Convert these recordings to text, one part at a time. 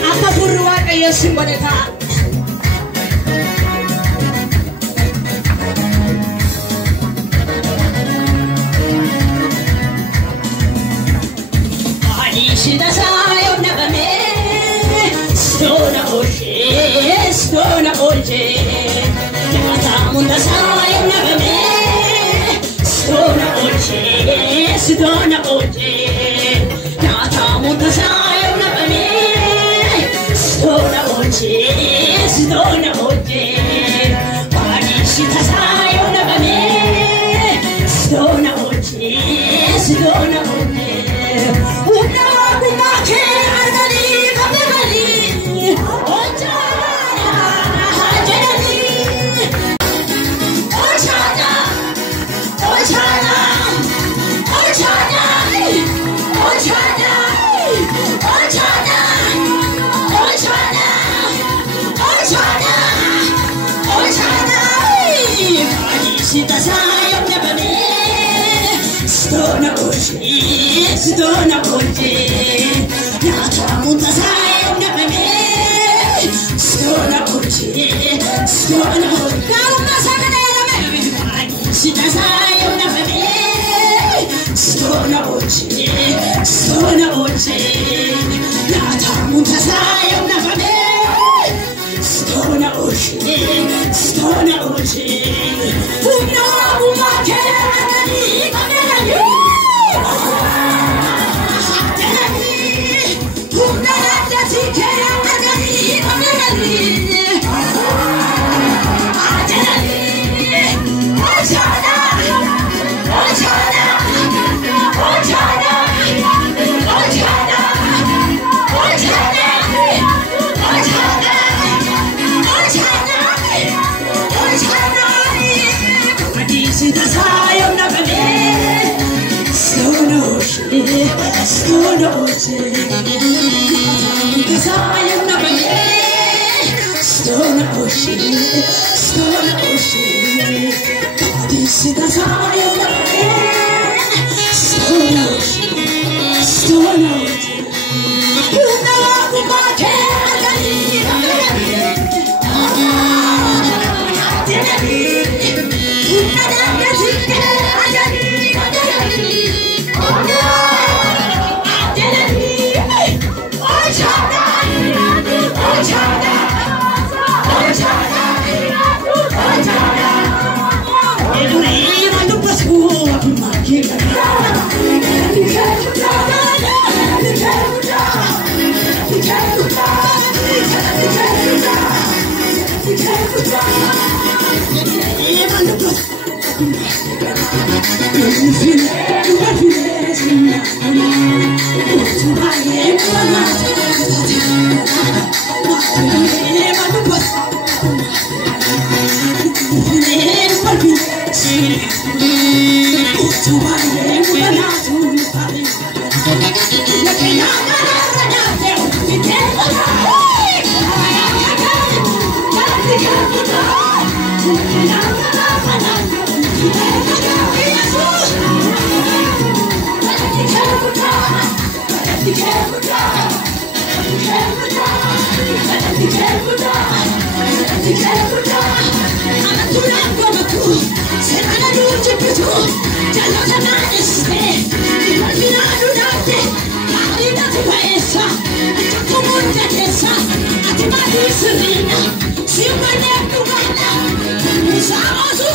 Apa purwa kayo simboleta. Shida sayo nagame, stona oje. Yamata munda sayo nagame, stona oje. Yamata munda sayo nagame, stona oje. Pani shida sayo nagame, stona oje. Stona oje, yata munda sayo nagame. Stona oje. Karma saganera me, shida sayo nagame. Stona oje, yata munda sayo nagame. Stona oje. Una umake agani kamera. Si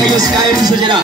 Dios cae en su llena.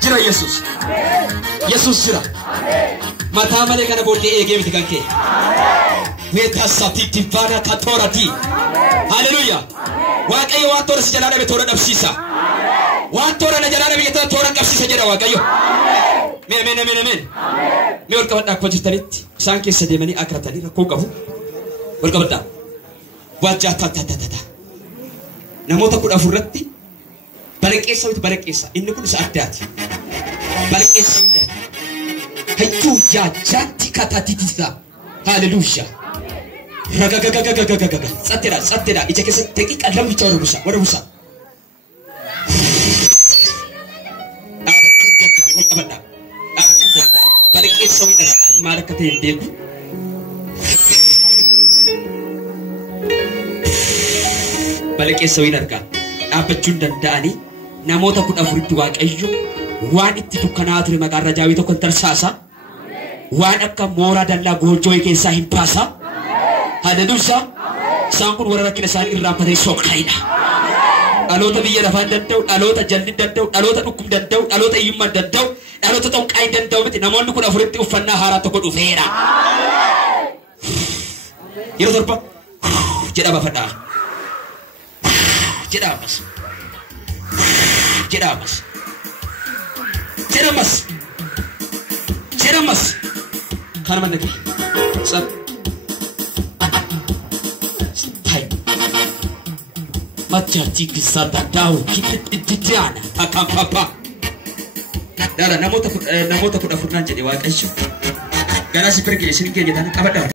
Jira Yesus. Yesus jira. Mata male kana bolte ege miti kanke. Meta sati tifana tatorati. Hallelujah. Waaqayyo waan toora si jalaa dhabe toora dhabsiisa. Waan toora na jalaa dhabe toora dhabsiisa jedha Waaqayyo. Amen. Me ol qabadhaa akkuma jirtanitti isaan keessa deemanii akratanii rakkoo qabu. Ol qabadhaa. Waajjaa tatatata. Namoota 14 irratti Baraqeessa inni kun isa addaati. Baraqeessa hayyuu jaajatti katatitisa. Hallelujah. Sattira ija keessatti daqiiqa lammicha warra buusa. Baraqeessa maal akka ta'e hin beeku. Baraqeessa argaa dhaabbachuun danda'anii namoota 14 Waaqayyo waan itti dukkanaa ture maqaa rajaawii tokko tarsaasa. Waan akka mooraa dallaa goojoo keessaa hin baasa. Hallelujah. Isaan kun warra rakkina isaanii irraa batee sookkaidha. Dhaloota biyya lafaan danda'u, dhaloota jalli danda'u, dhaloota dhukkub danda'u, dhaloota hiyyummaan danda'u, dhaloota xonqaa danda'u miti. Namoonni kun afuritti uffannaa haaraa tokko dhufeera. Yeroo torba jedha bafadhaa. Jedha ammas. Jedha ammas. Jedha ammas. Jedha ammas. Kana mandaki. Sab. Maccaati kisata dawu kititiana takapapa. Dara namoota kudha furnaan jedhe Waaqayyo. Garaa si perkee isin keenya tan qabadha.